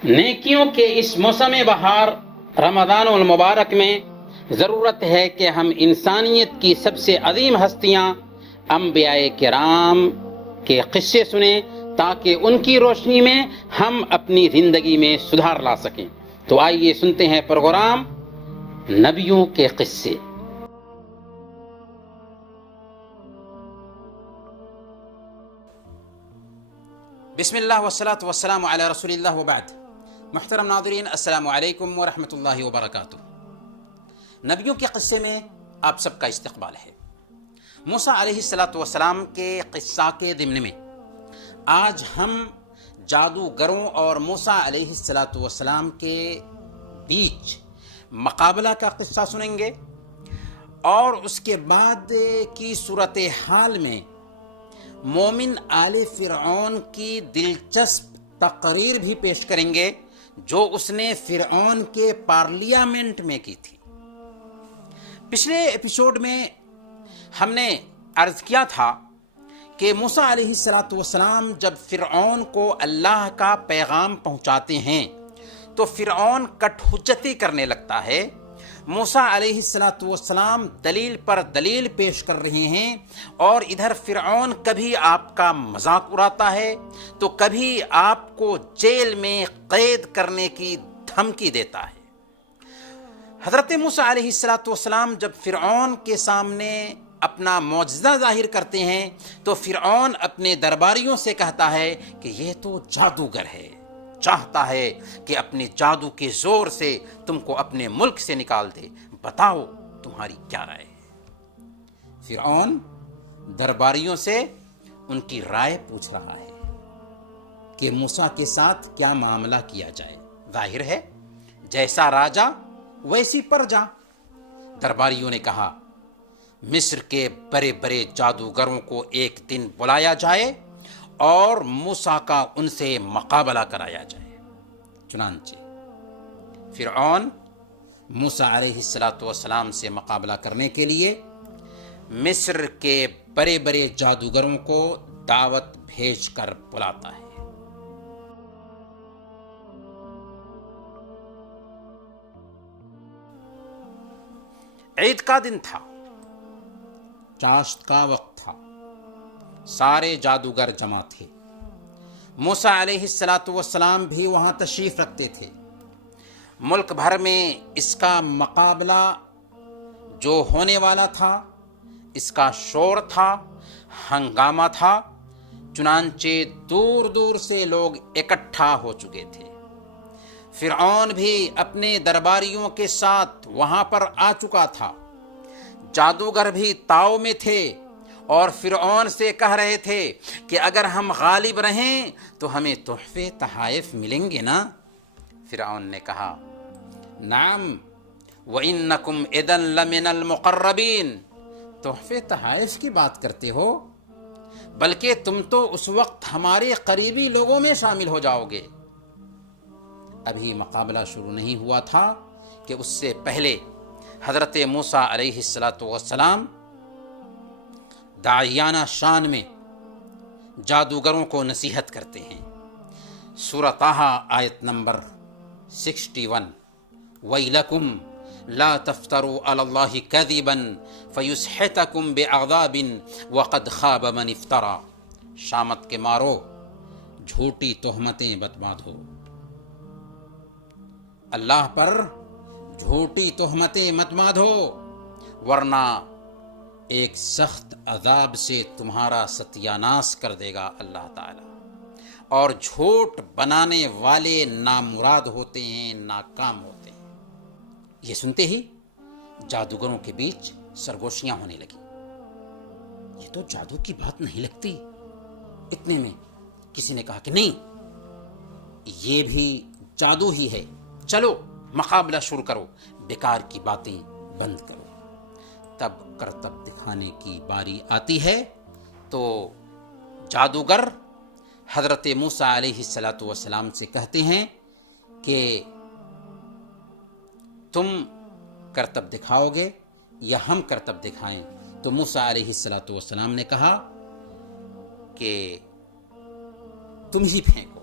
نیکیوں کے اس موسم بہار رمضان المبارک میں ضرورت ہے کہ ہم انسانیت کی سب سے عظیم ہستیاں انبیاء کرام کے قصے سنیں تاکہ ان کی روشنی میں ہم اپنی زندگی میں سدھار لا سکیں۔ تو آئیے سنتے ہیں پروگرام نبیوں کے قصے۔ بسم اللہ والصلاة والسلام علی رسول اللہ وبعد۔ محترم ناظرین، السلام علیکم ورحمۃ اللہ وبرکاتہ۔ نبیوں کے قصے میں آپ سب کا استقبال ہے۔ موسیٰ علیہ السلام کے قصہ کے ضمن میں آج ہم جادوگروں اور موسیٰ علیہ السلام کے بیچ مقابلہ کا قصہ سنیں گے، اور اس کے بعد کی صورتحال میں مومن آل فرعون کی دلچسپ تقریر بھی پیش کریں گے جو اس نے فرعون کے پارلیمنٹ میں کی تھی۔ پچھلے ایپیسوڈ میں ہم نے عرض کیا تھا کہ موسیٰ علیہ السلام جب فرعون کو اللہ کا پیغام پہنچاتے ہیں تو فرعون کٹ حجتی کرنے لگتا ہے۔ موسیٰ علیہ السلام دلیل پر دلیل پیش کر رہے ہیں، اور ادھر فرعون کبھی آپ کا مذاق اڑاتا ہے تو کبھی آپ کو جیل میں قید کرنے کی دھمکی دیتا ہے۔ حضرت موسیٰ علیہ السلام جب فرعون کے سامنے اپنا معجزہ ظاہر کرتے ہیں تو فرعون اپنے درباریوں سے کہتا ہے کہ یہ تو جادوگر ہے، چاہتا ہے کہ اپنے جادو کے زور سے تم کو اپنے ملک سے نکال دے، بتاؤ تمہاری کیا رائے ہے۔ فرعون درباریوں سے ان کی رائے پوچھ رہا ہے کہ موسیٰ کے ساتھ کیا معاملہ کیا جائے۔ ظاہر ہے جیسا راجا ویسی پرجا۔ درباریوں نے کہا مصر کے بڑے بڑے جادوگروں کو ایک دن بلایا جائے اور موسیٰ کا ان سے مقابلہ کرایا جائے۔ چنانچہ فرعون موسیٰ علیہ السلام سے مقابلہ کرنے کے لیے مصر کے بڑے بڑے جادوگروں کو دعوت بھیج کر بلاتا ہے۔ عید کا دن تھا، چاشت کا وقت تھا، سارے جادوگر جمع تھے۔ موسیٰ علیہ السلام بھی وہاں تشریف رکھتے تھے۔ ملک بھر میں اس کا مقابلہ جو ہونے والا تھا، اس کا شور تھا، ہنگامہ تھا، چنانچہ دور دور سے لوگ اکٹھا ہو چکے تھے۔ فرعون بھی اپنے درباریوں کے ساتھ وہاں پر آ چکا تھا۔ جادوگر بھی تاؤ میں تھے اور فرعون سے کہہ رہے تھے کہ اگر ہم غالب رہیں تو ہمیں تحفے تحائف ملیں گے نا۔ فرعون نے کہا نعم وَإِنَّكُمْ إِذًا لَمِنَ الْمُقَرَّبِينَ۔ تحفے تحائف کی بات کرتے ہو، بلکہ تم تو اس وقت ہمارے قریبی لوگوں میں شامل ہو جاؤ گے۔ ابھی مقابلہ شروع نہیں ہوا تھا کہ اس سے پہلے حضرت موسیٰ علیہ السلام داعیانہ شان میں جادوگروں کو نصیحت کرتے ہیں۔ سورہ طٰہٰ آیت نمبر 61، وَيْلَكُمْ لَا تَفْتَرُوا عَلَى اللَّهِ كَذِبًا فَيُسْحِتَكُمْ بِعَذَابٍ وَقَدْ خَابَ مَنِ افْتَرَىٰ۔ شامت کے مارو، جھوٹی تہمتیں مت باندھو، اللہ پر جھوٹی تہمتیں مت باندھو، ورنہ ایک سخت عذاب سے تمہارا ستیاناش کر دے گا اللہ تعالی۔ اور جھوٹ بنانے والے نامراد ہوتے ہیں، ناکام ہوتے ہیں۔ یہ سنتے ہی جادوگروں کے بیچ سرگوشیاں ہونے لگی۔ یہ تو جادو کی بات نہیں لگتی۔ اتنے میں کسی نے کہا کہ نہیں، یہ بھی جادو ہی ہے، چلو مقابلہ شروع کرو، بیکار کی باتیں بند کرو۔ تب کرتب دکھانے کی باری آتی ہے تو جادوگر حضرت موسیٰ علیہ السلام سے کہتے ہیں کہ تم کرتب دکھاؤ گے یا ہم کرتب دکھائیں؟ تو موسیٰ علیہ السلام نے کہا کہ تم ہی پھینکو۔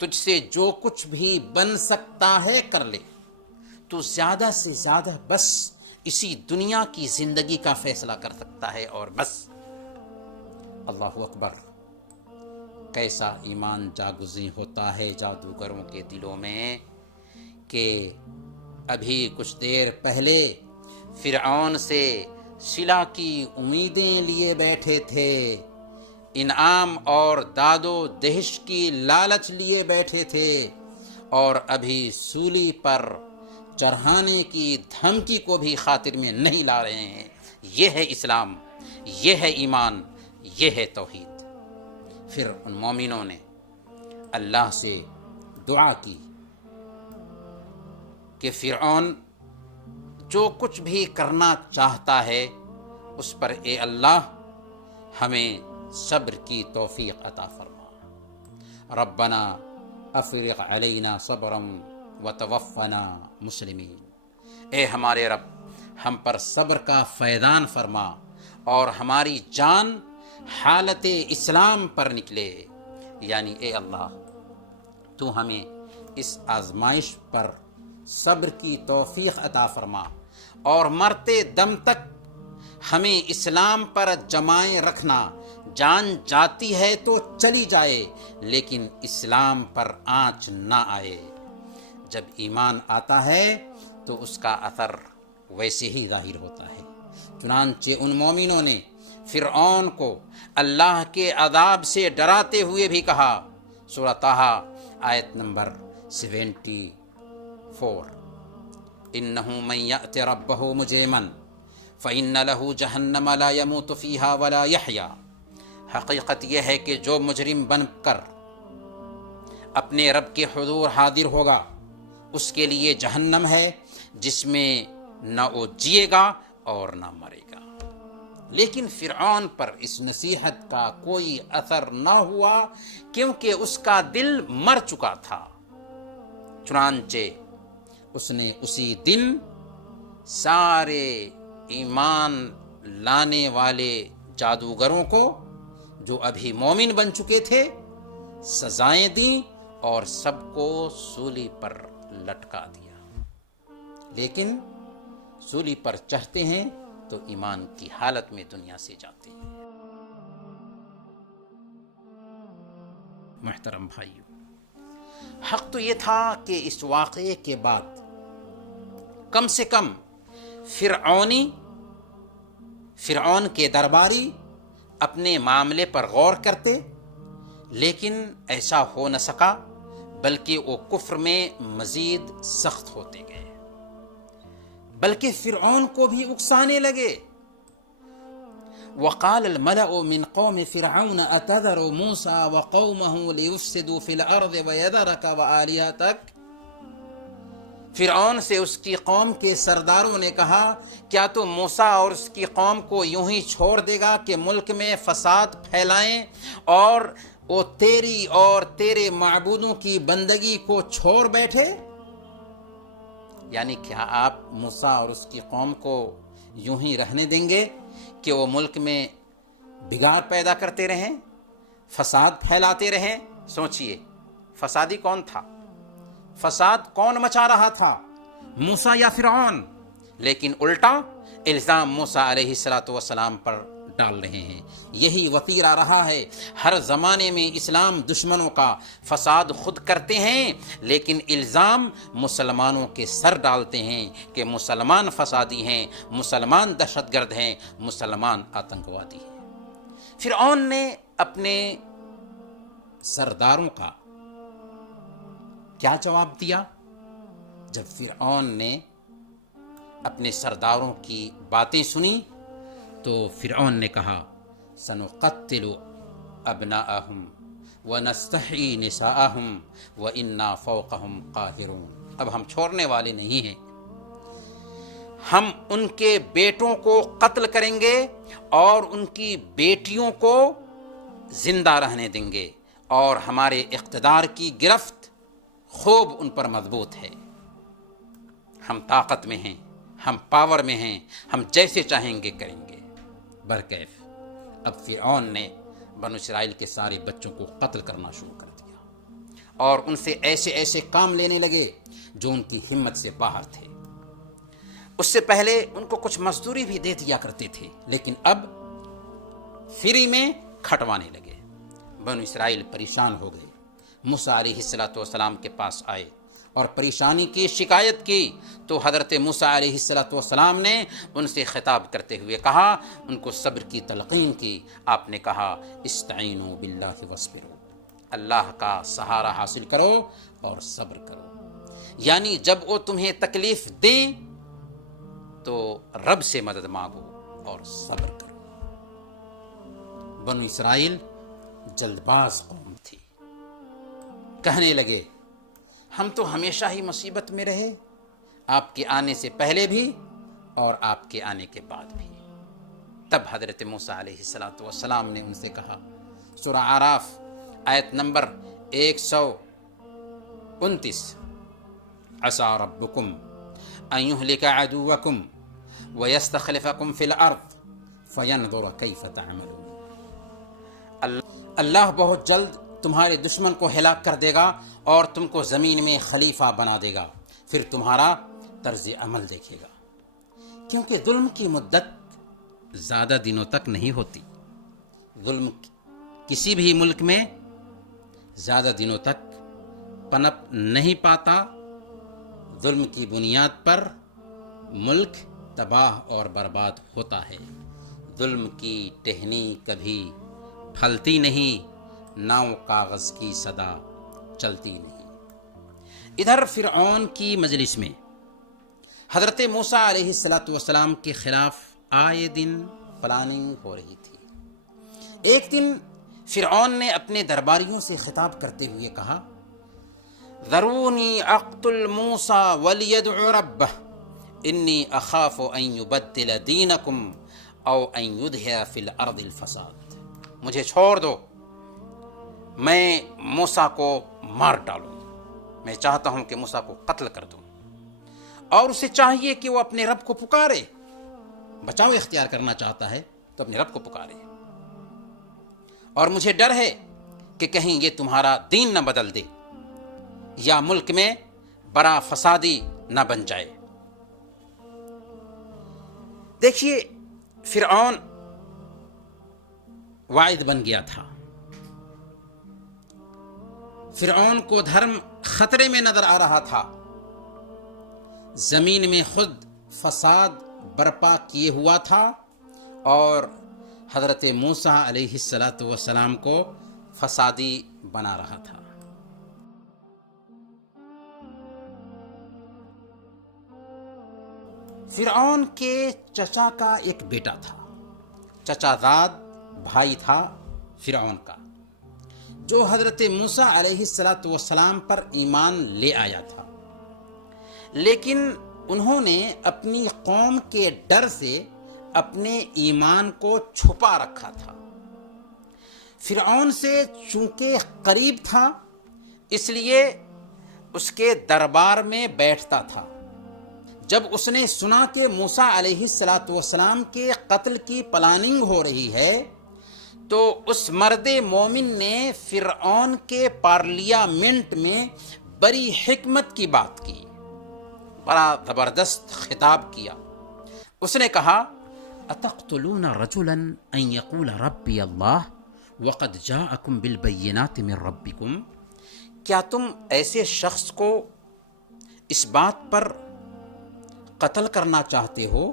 تجھ سے جو کچھ بھی بن سکتا ہے کر لے، تو زیادہ سے زیادہ بس اسی دنیا کی زندگی کا فیصلہ کر سکتا ہے اور بس۔ اللہ اکبر! کیسا ایمان جاگزیں ہوتا ہے جادوگروں کے دلوں میں کہ ابھی کچھ دیر پہلے فرعون سے صلہ کی امیدیں لیے بیٹھے تھے، انعام اور داد و دہش کی لالچ لیے بیٹھے تھے، اور ابھی سولی پر چڑھانے کی دھمکی کو بھی خاطر میں نہیں لا رہے ہیں۔ یہ ہے اسلام، یہ ہے ایمان، یہ ہے توحید۔ پھر ان مومنوں نے اللہ سے دعا کی کہ فرعون جو کچھ بھی کرنا چاہتا ہے اس پر اے اللہ ہمیں صبر کی توفیق عطا فرما۔ ربنا افرغ علینا صبرا وتوفنا مسلمین، اے ہمارے رب ہم پر صبر کا فیضان فرما اور ہماری جان حالت اسلام پر نکلے، یعنی اے اللہ تو ہمیں اس آزمائش پر صبر کی توفیق عطا فرما اور مرتے دم تک ہمیں اسلام پر جمائے رکھنا، جان جاتی ہے تو چلی جائے لیکن اسلام پر آنچ نہ آئے۔ جب ایمان آتا ہے تو اس کا اثر ویسے ہی ظاہر ہوتا ہے۔ چنانچہ ان مومنوں نے فرعون کو اللہ کے عذاب سے ڈراتے ہوئے بھی کہا، سورہ طٰہٰ آیت نمبر 74، إِنَّهُ مَن يَأْتِ رَبَّهُ مُجْرِمًا فَإِنَّ لَهُ جَهَنَّمَ لَا يَمُوتُ فِيهَا وَلَا يَحْيَا۔ حقیقت یہ ہے کہ جو مجرم بن کر اپنے رب کے حضور حاضر ہوگا اس کے لیے جہنم ہے جس میں نہ وہ جیے گا اور نہ مرے گا۔ لیکن فرعون پر اس نصیحت کا کوئی اثر نہ ہوا کیونکہ اس کا دل مر چکا تھا۔ چنانچہ اس نے اسی دن سارے ایمان لانے والے جادوگروں کو جو ابھی مومن بن چکے تھے سزائیں دیں اور سب کو سولی پر لٹکا دیا۔ لیکن سولی پر چڑھتے ہیں تو ایمان کی حالت میں دنیا سے جاتے ہیں۔ محترم بھائیو، حق تو یہ تھا کہ اس واقعے کے بعد کم سے کم فرعون کے درباری اپنے معاملے پر غور کرتے، لیکن ایسا ہو نہ سکا بلکہ وہ کفر میں مزید سخت ہوتے گئے، بلکہ فرعون کو بھی اکسانے لگے۔ وقال الملأ من قوم فرعون اتذر موسى وقومه ليفسدوا في الارض ويذرك وآلهتك۔ فرعون سے اس کی قوم کے سرداروں نے کہا، کیا تو موسیٰ اور اس کی قوم کو یوں ہی چھوڑ دے گا کہ ملک میں فساد پھیلائیں اور وہ تیری اور تیرے معبودوں کی بندگی کو چھوڑ بیٹھے؟ یعنی کیا آپ موسیٰ اور اس کی قوم کو یوں ہی رہنے دیں گے کہ وہ ملک میں بگاڑ پیدا کرتے رہیں، فساد پھیلاتے رہیں؟ سوچئے فسادی کون تھا؟ فساد کون مچا رہا تھا، موسیٰ یا فرعون؟ لیکن الٹا الزام موسیٰ علیہ السلام پر ڈال رہے ہیں۔ یہی وتیرہ رہا ہے ہر زمانے میں اسلام دشمنوں کا، فساد خود کرتے ہیں لیکن الزام مسلمانوں کے سر ڈالتے ہیں کہ مسلمان فسادی ہیں، مسلمان دہشت گرد ہیں، مسلمان آتنکوادی ہیں۔ فرعون نے اپنے سرداروں کا کیا جواب دیا؟ جب فرعون نے اپنے سرداروں کی باتیں سنی تو فرعون نے کہا، سنقتل ابناءہم ونستحیی نساءہم وإنا فوقہم قاہرون۔ اب ہم چھوڑنے والے نہیں ہیں، ہم ان کے بیٹوں کو قتل کریں گے اور ان کی بیٹیوں کو زندہ رہنے دیں گے، اور ہمارے اقتدار کی گرفت خوب ان پر مضبوط ہے۔ ہم طاقت میں ہیں، ہم پاور میں ہیں، ہم جیسے چاہیں گے کریں گے۔ برکیف اب فرعون نے بنو اسرائیل کے سارے بچوں کو قتل کرنا شروع کر دیا اور ان سے ایسے ایسے کام لینے لگے جو ان کی ہمت سے باہر تھے۔ اس سے پہلے ان کو کچھ مزدوری بھی دے دیا کرتے تھے، لیکن اب فری میں کھٹوانے لگے۔ بنو اسرائیل پریشان ہو گئے، موسیٰ علیہ السلام کے پاس آئے اور پریشانی کی شکایت کی، تو حضرت موسیٰ علیہ السلام نے ان سے خطاب کرتے ہوئے کہا، ان کو صبر کی تلقین کی۔ آپ نے کہا استعینوا باللہ واصبروا، اللہ کا سہارا حاصل کرو اور صبر کرو، یعنی جب وہ تمہیں تکلیف دیں تو رب سے مدد مانگو اور صبر کرو۔ بنو اسرائیل جلد باز قوم تھی، کہنے لگے ہم تو ہمیشہ ہی مصیبت میں رہے، آپ کے آنے سے پہلے بھی اور آپ کے آنے کے بعد بھی۔ تب حضرت موسیٰ علیہ السلام نے ان سے کہا، سورہ اعراف آیت نمبر 129، عسیٰ ربکم ان یہلک عدوکم ویستخلفکم فی الارض فینظر کیف تعملون۔ اللہ بہت جلد تمہارے دشمن کو ہلاک کر دے گا اور تم کو زمین میں خلیفہ بنا دے گا، پھر تمہارا طرز عمل دیکھے گا، کیونکہ ظلم کی مدت زیادہ دنوں تک نہیں ہوتی۔ ظلم کسی بھی ملک میں زیادہ دنوں تک پنپ نہیں پاتا۔ ظلم کی بنیاد پر ملک تباہ اور برباد ہوتا ہے۔ ظلم کی ٹہنی کبھی پھلتی نہیں، ناؤ کاغذ کی صدا چلتی نہیں۔ ادھر فرعون کی مجلس میں حضرت موسیٰ علیہ السلام کے خلاف آئے دن پلاننگ ہو رہی تھی۔ ایک دن فرعون نے اپنے درباریوں سے خطاب کرتے ہوئے کہا، ذرونی اقتل موسیٰ ولیدع ربہ انی اخاف ان یبدل دینکم او ان یظہر فی الارض الفساد۔ مجھے چھوڑ دو، میں موسیٰ کو مار ڈالوں، میں چاہتا ہوں کہ موسیٰ کو قتل کر دوں، اور اسے چاہیے کہ وہ اپنے رب کو پکارے، بچاؤ اختیار کرنا چاہتا ہے تو اپنے رب کو پکارے، اور مجھے ڈر ہے کہ کہیں یہ تمہارا دین نہ بدل دے یا ملک میں بڑا فسادی نہ بن جائے۔ دیکھیے فرعون واعد بن گیا تھا، فرعون کو دھرم خطرے میں نظر آ رہا تھا، زمین میں خود فساد برپا کیے ہوا تھا اور حضرت موسیٰ علیہ السلام کو فسادی بنا رہا تھا۔ فرعون کے چچا کا ایک بیٹا تھا، چچا زاد بھائی تھا فرعون کا، جو حضرت موسیٰ علیہ السلام پر ایمان لے آیا تھا، لیکن انہوں نے اپنی قوم کے ڈر سے اپنے ایمان کو چھپا رکھا تھا۔ فرعون سے چونکہ قریب تھا اس لیے اس کے دربار میں بیٹھتا تھا۔ جب اس نے سنا کہ موسیٰ علیہ السلام کے قتل کی پلاننگ ہو رہی ہے تو اس مرد مومن نے فرعون کے پارلیامنٹ میں بڑی حکمت کی بات کی، بڑا زبردست خطاب کیا۔ اس نے کہا، اتقتلون رجلا ان یقول ربی اللہ وقد جاءکم بالبینات من ربکم، کیا تم ایسے شخص کو اس بات پر قتل کرنا چاہتے ہو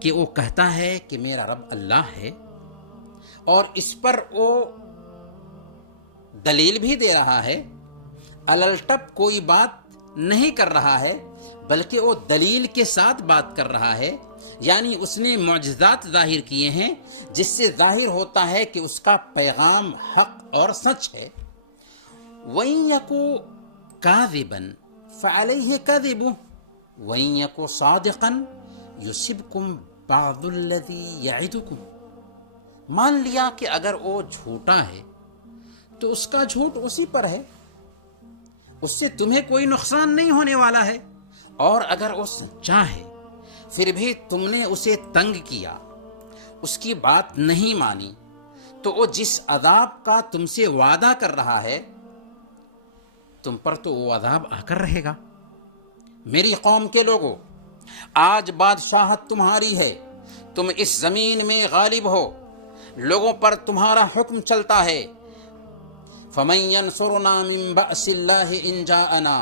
کہ وہ کہتا ہے کہ میرا رب اللہ ہے، اور اس پر وہ دلیل بھی دے رہا ہے، الٹپ کوئی بات نہیں کر رہا ہے بلکہ وہ دلیل کے ساتھ بات کر رہا ہے، یعنی اس نے معجزات ظاہر کیے ہیں جس سے ظاہر ہوتا ہے کہ اس کا پیغام حق اور سچ ہے۔ وَإِن يَكُ كَاذِبًا فَعَلَيْهِ كَذِبُهُ وَإِن يَكُ صَادِقًا يُصِبْكُم بَعْضُ الَّذِي يَعِدُكُم۔ مان لیا کہ اگر وہ جھوٹا ہے تو اس کا جھوٹ اسی پر ہے، اس سے تمہیں کوئی نقصان نہیں ہونے والا ہے، اور اگر وہ سچا ہے پھر بھی تم نے اسے تنگ کیا، اس کی بات نہیں مانی، تو وہ جس عذاب کا تم سے وعدہ کر رہا ہے تم پر تو وہ عذاب آ کر رہے گا۔ میری قوم کے لوگوں، آج بادشاہت تمہاری ہے، تم اس زمین میں غالب ہو، لوگوں پر تمہارا حکم چلتا ہے۔ فَمَن يَنصُرُنَا مِن بَأْسِ اللَّهِ إِن جَاءَنَا،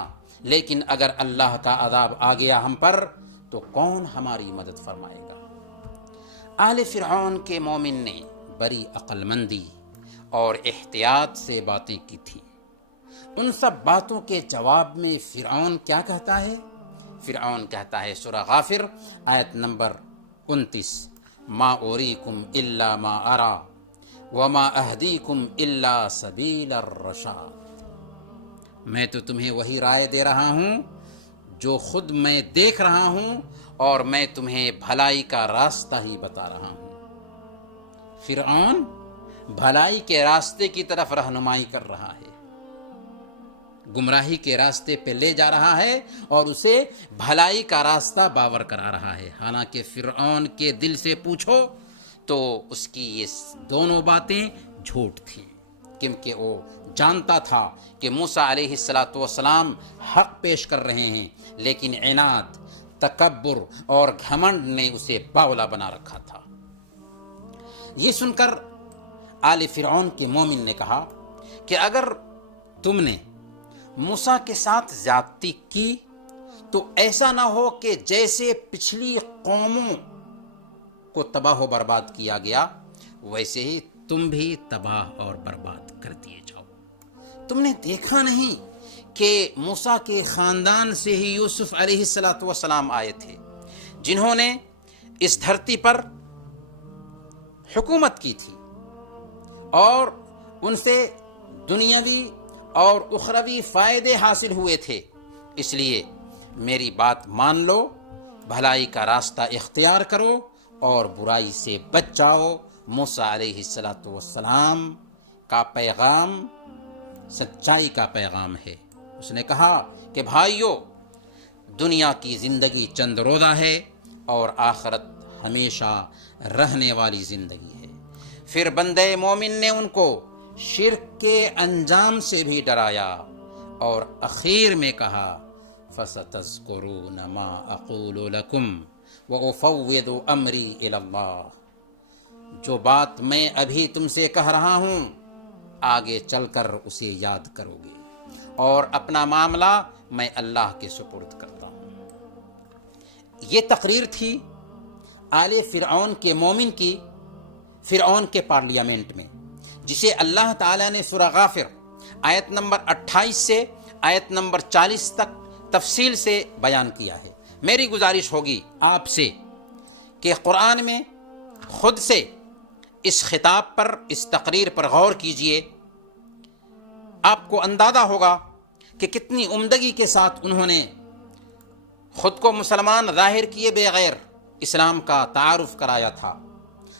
لیکن اگر اللہ کا عذاب آ گیا ہم پر تو کون ہماری مدد فرمائے گا؟ آل فرعون کے مومن نے بڑی عقل مندی اور احتیاط سے باتیں کی تھیں۔ ان سب باتوں کے جواب میں فرعون کیا کہتا ہے؟ فرعون کہتا ہے سورہ غافر آیت نمبر 29، ما اوریکم الا ما ارا وما اہدیکم الا سبیل الرشاد، میں تو تمہیں وہی رائے دے رہا ہوں جو خود میں دیکھ رہا ہوں، اور میں تمہیں بھلائی کا راستہ ہی بتا رہا ہوں۔ فرعون بھلائی کے راستے کی طرف رہنمائی کر رہا ہے، گمراہی کے راستے پہ لے جا رہا ہے اور اسے بھلائی کا راستہ باور کرا رہا ہے۔ حالانکہ فرعون کے دل سے پوچھو تو اس کی یہ دونوں باتیں جھوٹ تھیں، کیونکہ وہ جانتا تھا کہ موسیٰ علیہ السلام حق پیش کر رہے ہیں، لیکن عناد، تکبر اور گھمنڈ نے اسے باولا بنا رکھا تھا۔ یہ سن کر آل فرعون کے مومن نے کہا کہ اگر تم نے موسیٰ کے ساتھ زیادتی کی تو ایسا نہ ہو کہ جیسے پچھلی قوموں کو تباہ و برباد کیا گیا ویسے ہی تم بھی تباہ اور برباد کر دیے جاؤ۔ تم نے دیکھا نہیں کہ موسیٰ کے خاندان سے ہی یوسف علیہ السلام آئے تھے، جنہوں نے اس دھرتی پر حکومت کی تھی اور ان سے دنیاوی اور اخروی فائدے حاصل ہوئے تھے۔ اس لیے میری بات مان لو، بھلائی کا راستہ اختیار کرو اور برائی سے بچ جاؤ۔ موسیٰ علیہ السلام کا پیغام سچائی کا پیغام ہے۔ اس نے کہا کہ بھائیو، دنیا کی زندگی چند روزہ ہے اور آخرت ہمیشہ رہنے والی زندگی ہے۔ پھر بندے مومن نے ان کو شرک کے انجام سے بھی ڈرایا اور اخیر میں کہا فَسَتَذْكُرُونَ مَا أَقُولُ لَكُمْ وَأُفَوِّضُ أَمْرِي إِلَى اللَّهِ، جو بات میں ابھی تم سے کہہ رہا ہوں آگے چل کر اسے یاد کرو گے، اور اپنا معاملہ میں اللہ کے سپرد کرتا ہوں۔ یہ تقریر تھی آل فرعون کے مومن کی فرعون کے پارلیمنٹ میں، جسے اللہ تعالیٰ نے سورہ غافر آیت نمبر 28 سے آیت نمبر 40 تک تفصیل سے بیان کیا ہے۔ میری گزارش ہوگی آپ سے کہ قرآن میں خود سے اس خطاب پر، اس تقریر پر غور کیجئے، آپ کو اندازہ ہوگا کہ کتنی عمدگی کے ساتھ انہوں نے خود کو مسلمان ظاہر کیے بغیر اسلام کا تعارف کرایا تھا،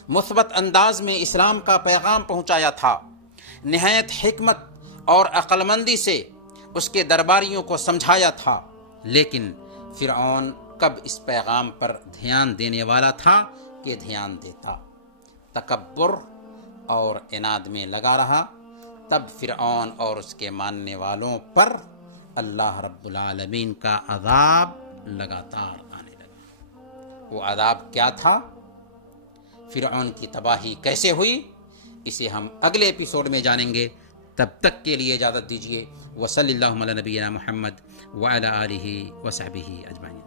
مثبت انداز میں اسلام کا پیغام پہنچایا تھا، نہایت حکمت اور عقل مندی سے اس کے درباریوں کو سمجھایا تھا۔ لیکن فرعون کب اس پیغام پر دھیان دینے والا تھا کہ دھیان دیتا؟ تکبر اور عناد میں لگا رہا۔ تب فرعون اور اس کے ماننے والوں پر اللہ رب العالمین کا عذاب لگاتار آنے لگا۔ وہ عذاب کیا تھا؟ فرعون کی تباہی کیسے ہوئی؟ اسے ہم اگلے ایپیسوڈ میں جانیں گے۔ تب تک کے لیے اجازت دیجیے۔ وصلی اللہ علی نبینا محمد وعلی آلہ وصحبہ اجمعین۔